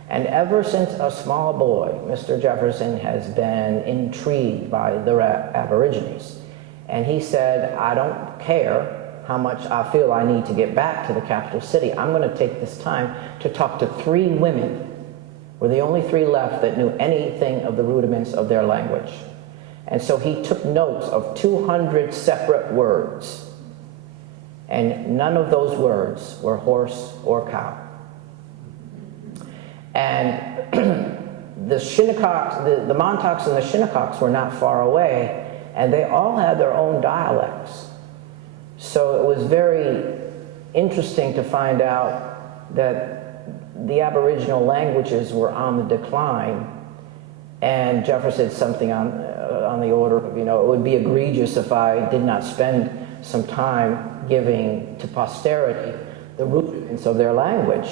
And ever since a small boy, Mr. Jefferson has been intrigued by the Aborigines. And he said, I don't care how much I feel I need to get back to the capital city. I'm going to take this time to talk to 3 women. We're the only 3 left that knew anything of the rudiments of their language. And so he took notes of 200 separate words. And none of those words were horse or cow. And the Shinnecocks, the Montauks and the Shinnecocks were not far away, and they all had their own dialects. So it was very interesting to find out that the Aboriginal languages were on the decline, and Jefferson said something on the order of, it would be egregious if I did not spend some time giving to posterity the rudiments of their language.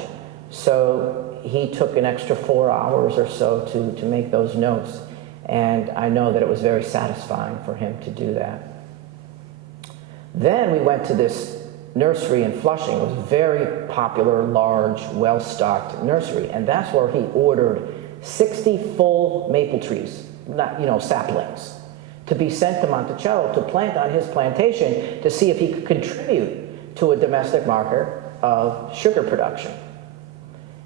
So he took an extra 4 hours or so to make those notes, and I know that it was very satisfying for him to do that. Then we went to this nursery in Flushing. It was a very popular, large, well-stocked nursery, and that's where he ordered 60 full maple trees, saplings, to be sent to Monticello to plant on his plantation to see if he could contribute to a domestic market of sugar production.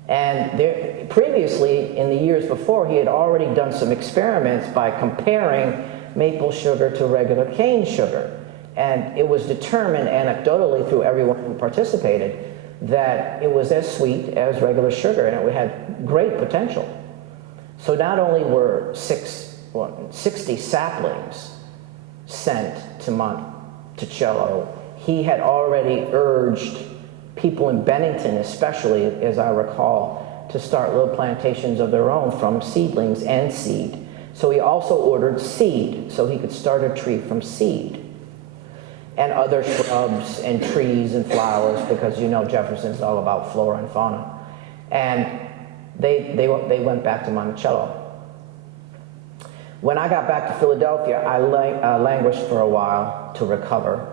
And previously, in the years before, he had already done some experiments by comparing maple sugar to regular cane sugar. And it was determined anecdotally through everyone who participated that it was as sweet as regular sugar, and it had great potential. So not only were 60 saplings sent to Monticello, he had already urged people in Bennington, especially, as I recall, to start little plantations of their own from seedlings and seed. So he also ordered seed, so he could start a tree from seed. And other shrubs and trees and flowers, because Jefferson's all about flora and fauna. And they went back to Monticello. When I got back to Philadelphia, I languished for a while to recover.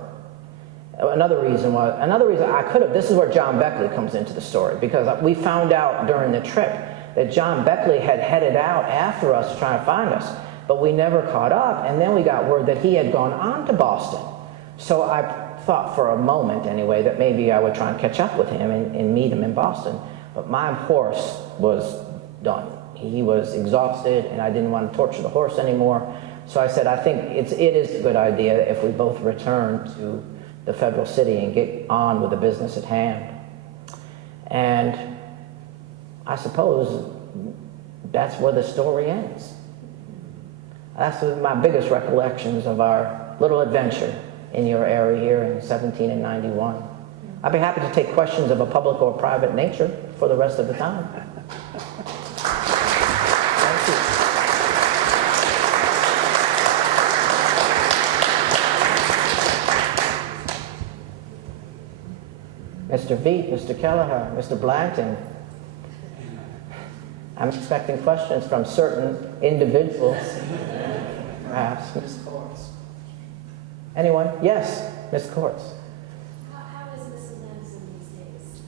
Another reason I could have, this is where John Beckley comes into the story, because we found out during the trip that John Beckley had headed out after us to try and find us, but we never caught up, and then we got word that he had gone on to Boston. So I thought for a moment, anyway, that maybe I would try and catch up with him and meet him in Boston, but my horse was done. He was exhausted, and I didn't want to torture the horse anymore, so I said, I think it is a good idea if we both return to the federal city and get on with the business at hand. And I suppose that's where the story ends. That's my biggest recollections of our little adventure in your area here in 1791. I'd be happy to take questions of a public or private nature for the rest of the time. Thank you. Mr. Veet, Mr. Kelleher, Mr. Blanton. I'm expecting questions from certain individuals. Perhaps. Ms. Courts. Anyone? Yes, Ms. Courts. How is Mrs. Madison these days?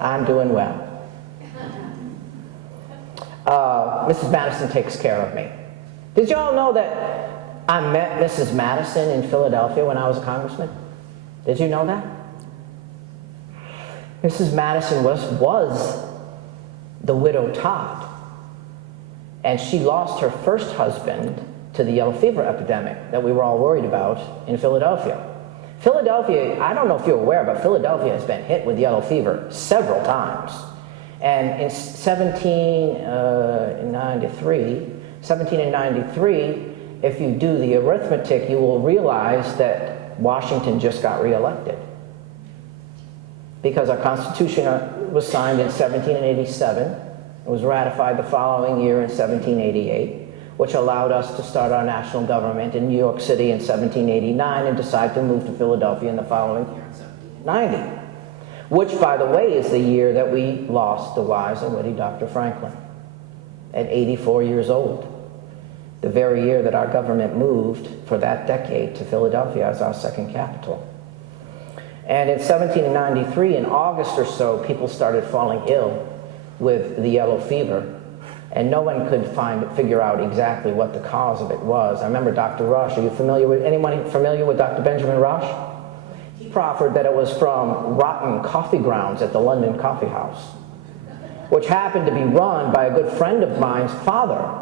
I'm doing well. Mrs. Madison takes care of me. Did you all know that I met Mrs. Madison in Philadelphia when I was a congressman? Did you know that? Mrs. Madison was the widow Todd, and she lost her first husband to the yellow fever epidemic that we were all worried about in Philadelphia. Philadelphia, I don't know if you're aware, but Philadelphia has been hit with yellow fever several times. And in 1793, if you do the arithmetic, you will realize that Washington just got reelected, because our Constitution was signed in 1787. It was ratified the following year in 1788, which allowed us to start our national government in New York City in 1789 and decide to move to Philadelphia in the following year in 1790, which, by the way, is the year that we lost the wise and witty Dr. Franklin at 84 years old. The very year that our government moved for that decade to Philadelphia as our second capital. And in 1793, in August or so, people started falling ill with the yellow fever, and no one could figure out exactly what the cause of it was. I remember Dr. Rush. Are you familiar with, anyone familiar with Dr. Benjamin Rush? He proffered that it was from rotten coffee grounds at the London Coffee House, which happened to be run by a good friend of mine's father.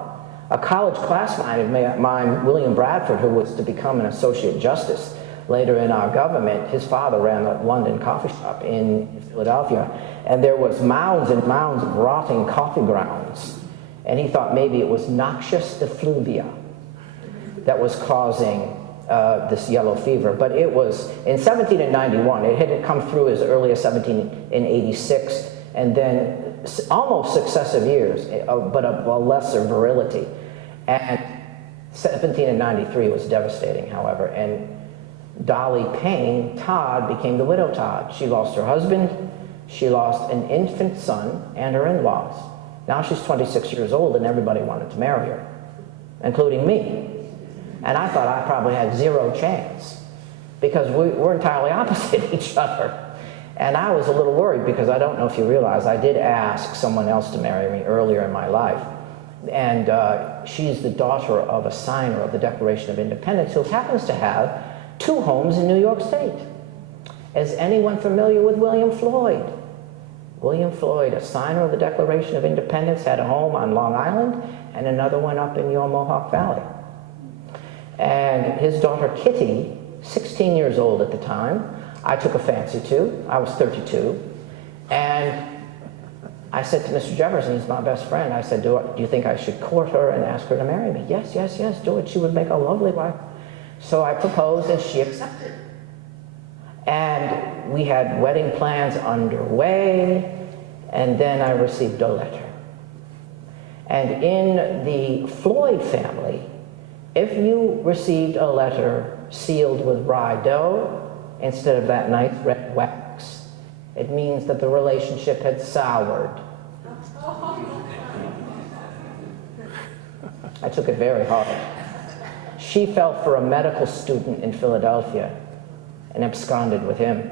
A college classmate of mine, William Bradford, who was to become an associate justice later in our government, his father ran a London coffee shop in Philadelphia, and there was mounds and mounds of rotting coffee grounds, and he thought maybe it was noxious effluvia. that was causing this yellow fever. But it was in 1791. It had come through as early as 1786, and then almost successive years, but of a lesser virility. And 1793 was devastating, however, and Dolly Payne Todd became the widow Todd. She lost her husband, she lost an infant son, and her in-laws. Now she's 26 years old, and everybody wanted to marry her, including me. And I thought I probably had zero chance, because we're entirely opposite each other. And I was a little worried, because I don't know if you realize, I did ask someone else to marry me earlier in my life. And she's the daughter of a signer of the Declaration of Independence who happens to have 2 homes in New York State. Is anyone familiar with William Floyd? William Floyd, a signer of the Declaration of Independence, had a home on Long Island and another one up in your Mohawk Valley. And his daughter Kitty, 16 years old at the time, I took a fancy to. I was 32. And I said to Mr. Jefferson, he's my best friend, I said, do you think I should court her and ask her to marry me? Yes, yes, yes, do it. She would make a lovely wife. So I proposed and she accepted. And we had wedding plans underway, and then I received a letter. And in the Floyd family, if you received a letter sealed with rye dough instead of that nice red wax, it means that the relationship had soured. I took it very hard. She fell for a medical student in Philadelphia and absconded with him.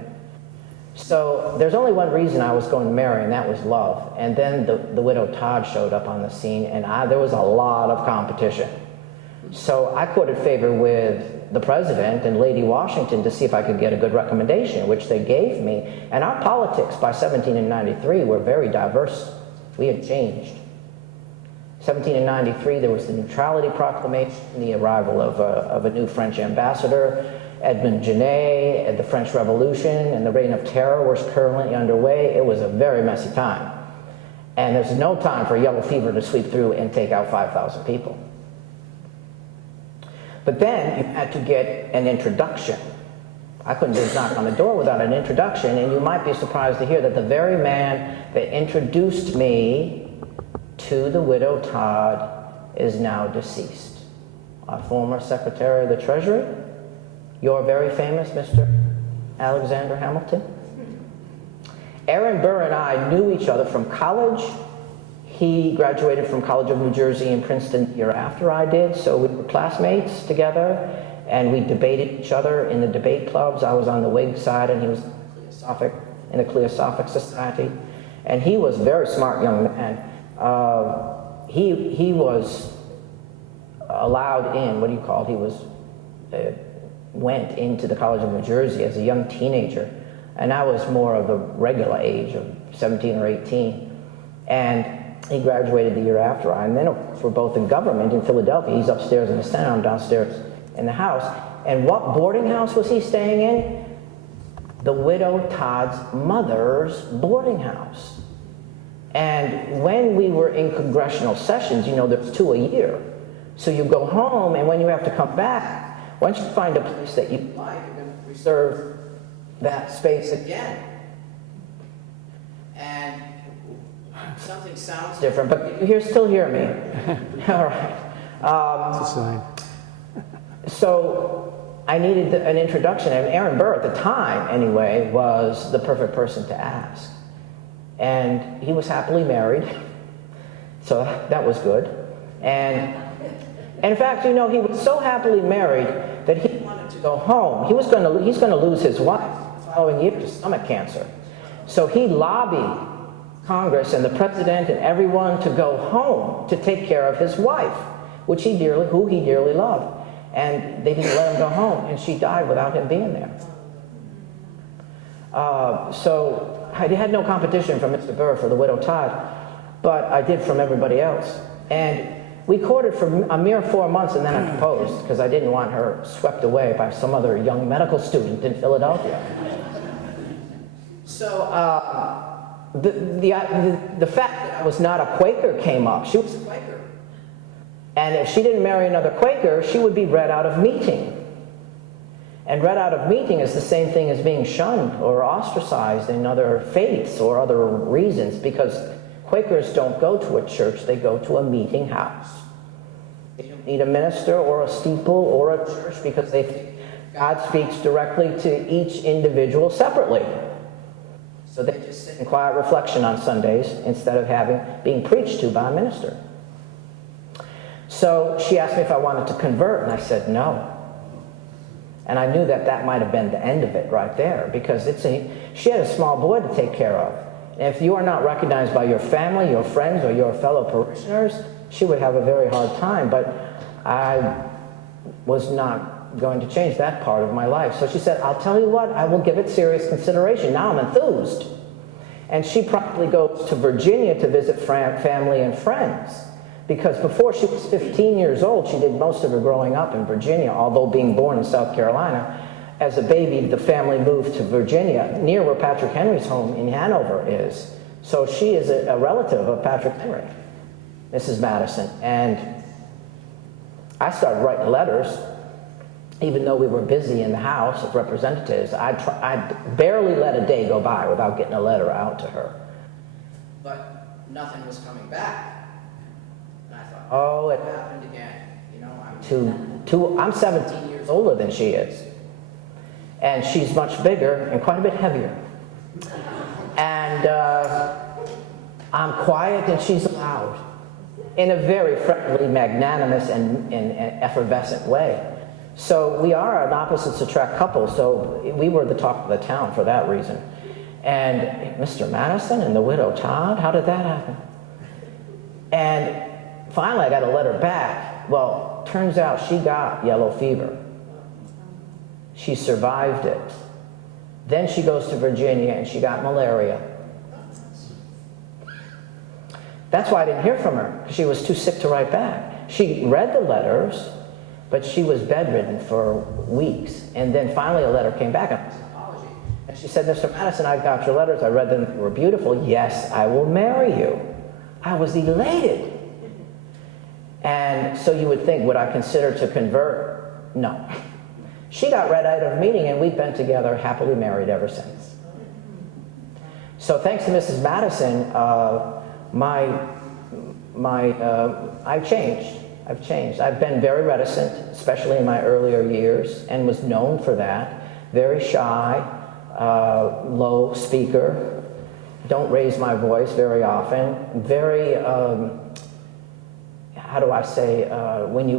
So there's only one reason I was going to marry, and that was love. And then the widow Todd showed up on the scene, and there was a lot of competition. So I courted favor with the president and Lady Washington to see if I could get a good recommendation, which they gave me. And our politics by 1793 were very diverse. We had changed. 1793, there was the Neutrality Proclamation, the arrival of a new French ambassador, Edmond Genet, the French Revolution, and the Reign of Terror was currently underway. It was a very messy time. And there's no time for yellow fever to sweep through and take out 5,000 people. But then you had to get an introduction. I couldn't just knock on the door without an introduction, and you might be surprised to hear that the very man that introduced me to the widow Todd is now deceased. Our former Secretary of the Treasury, your very famous Mr. Alexander Hamilton. Aaron Burr and I knew each other from college. He graduated from College of New Jersey and Princeton the year after I did, so we were classmates together, and we debated each other in the debate clubs. I was on the Whig side, and he was in the Cliosophic Society. And he was a very smart young man. He was allowed in, what do you call it? He was, went into the College of New Jersey as a young teenager, and I was more of the regular age of 17 or 18. And he graduated the year after I, and then of course we're both in government in Philadelphia. He's upstairs in the Senate, I'm downstairs in the House. And what boarding house was he staying in? The widow Todd's mother's boarding house. And when we were in congressional sessions, you know, there's 2 a year. So you go home, and when you have to come back, once you find a place that you like, you're going to reserve that space again. And something sounds different, but you still hear me. All right. It's a sign. So I needed an introduction, and Aaron Burr, at the time anyway, was the perfect person to ask. And he was happily married, so that was good. And in fact, you know, he was so happily married that he wanted to go home. He's going to lose his wife the following year to stomach cancer. So he lobbied Congress and the president and everyone to go home to take care of his wife, who he dearly loved. And they didn't let him go home, and she died without him being there. So I had no competition from Mr. Burr for the widow Todd, but I did from everybody else. And we courted for a mere 4 months, and then I proposed, because I didn't want her swept away by some other young medical student in Philadelphia. So the fact that I was not a Quaker came up. She was a Quaker. And if she didn't marry another Quaker, she would be read out of meeting. And read out of meeting is the same thing as being shunned or ostracized in other faiths or other reasons, because Quakers don't go to a church, they go to a meeting house. They don't need a minister or a steeple or a church because they think God speaks directly to each individual separately. So they just sit in quiet reflection on Sundays instead of being preached to by a minister. So she asked me if I wanted to convert, and I said no. And I knew that might have been the end of it right there, because she had a small boy to take care of. And if you are not recognized by your family, your friends, or your fellow parishioners, she would have a very hard time. But I was not going to change that part of my life. So she said, I'll tell you what, I will give it serious consideration. Now I'm enthused. And she promptly goes to Virginia to visit family and friends. Because before she was 15 years old, she did most of her growing up in Virginia, although being born in South Carolina. As a baby, the family moved to Virginia, near where Patrick Henry's home in Hanover is. So she is a relative of Patrick Henry, Mrs. Madison. And I started writing letters, even though we were busy in the House of Representatives. I barely let a day go by without getting a letter out to her. But nothing was coming back. Oh, it happened again. You know, I'm 17 years older than she is. And she's much bigger and quite a bit heavier. And I'm quiet and she's loud. In a very friendly, magnanimous, and effervescent way. So we are an opposites attract couple, so we were the talk of the town for that reason. And Mr. Madison and the widow Todd, how did that happen? And finally, I got a letter back. Well, turns out she got yellow fever. She survived it. Then she goes to Virginia and she got malaria. That's why I didn't hear from her, because she was too sick to write back. She read the letters, but she was bedridden for weeks. And then finally a letter came back, an apology. And she said, Mr. Madison, I got your letters. I read them. They were beautiful. Yes, I will marry you. I was elated. And so you would think, would I consider to convert? No. She got read out of meeting, and we've been together, happily married ever since. So thanks to Mrs. Madison, I've changed. I've been very reticent, especially in my earlier years, and was known for that. Very shy, low speaker, don't raise my voice very often, very... how do I say, when you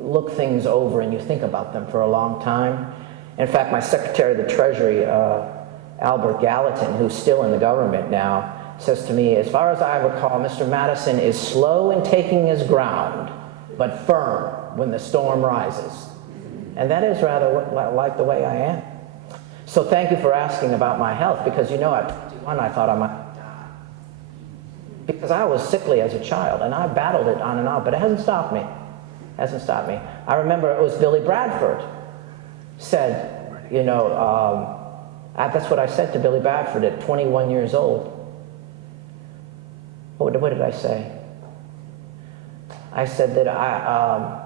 look things over and you think about them for a long time. In fact, my Secretary of the Treasury, Albert Gallatin, who's still in the government now, says to me, as far as I recall, Mr. Madison is slow in taking his ground, but firm when the storm rises. And that is rather like the way I am. So thank you for asking about my health, because you know, at 21, I thought I might die. Because I was sickly as a child, and I battled it on and off, but it hasn't stopped me. I remember it was Billy Bradford said, you know, that's what I said to Billy Bradford at 21 years old. What did I say? I said that I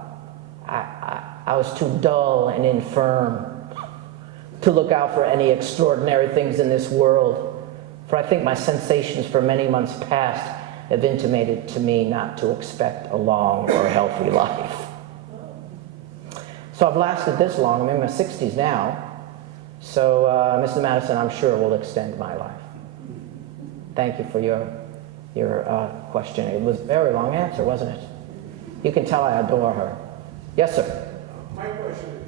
was too dull and infirm to look out for any extraordinary things in this world. For I think my sensations for many months past have intimated to me not to expect a long or healthy life. So I've lasted this long. I'm in my 60s now. So Mr. Madison, I'm sure, will extend my life. Thank you for your question. It was a very long answer, wasn't it? You can tell I adore her. Yes, sir. My question is,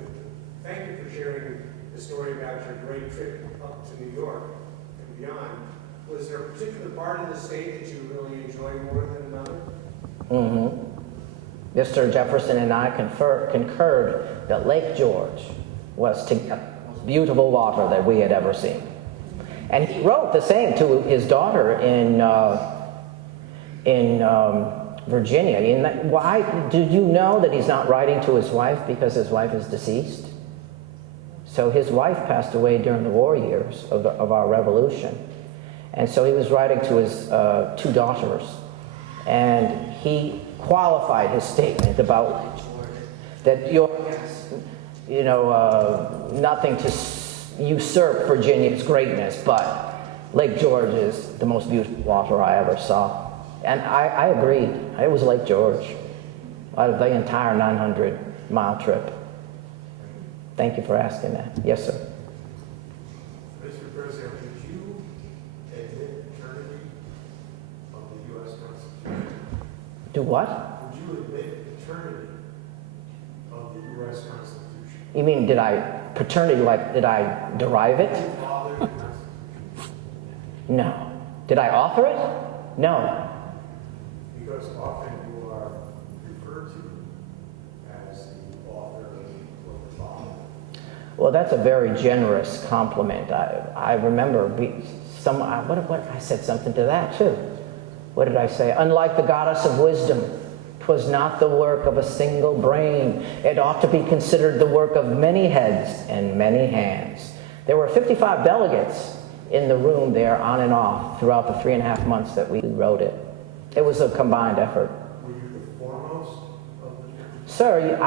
thank you for sharing the story about your great trip up to New York and beyond. Was there a particular part of the state that you really enjoyed more than another? Mm-hmm. Mr. Jefferson and I concurred that Lake George was the most beautiful water that we had ever seen. And he wrote the same to his daughter in Virginia. Why did you know that he's not writing to his wife because his wife is deceased? So his wife passed away during the war years of our revolution. And so he was writing to his two daughters. and he qualified his statement about that nothing to usurp Virginia's greatness, but Lake George is the most beautiful water I ever saw. And I agreed. It was Lake George out of the entire 900-mile trip. Thank you for asking that. Yes, sir. Mr. President, would you admit paternity of the U.S. Constitution? Do what? Would you admit paternity of the U.S. Constitution? You mean did I derive it? Father the Constitution. No. Did I author it? No. Because often you are referred to as the author or the father. Well, that's a very generous compliment. I remember what I said something to that too. What did I say? Unlike the goddess of wisdom, 'twas not the work of a single brain. It ought to be considered the work of many heads and many hands. There were 55 delegates in the room there on and off throughout the 3.5 months that we wrote it. It was a combined effort. Were you the foremost of the Sir,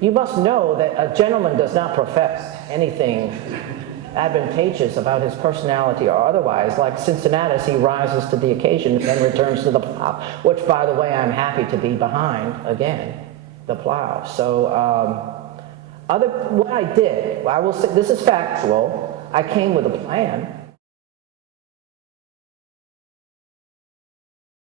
you must know that a gentleman does not profess anything advantageous about his personality or otherwise. Like Cincinnatus, he rises to the occasion and then returns to the plow, which, by the way, I'm happy to be behind, again, the plow. So, what I did, I will say, this is factual. I came with a plan.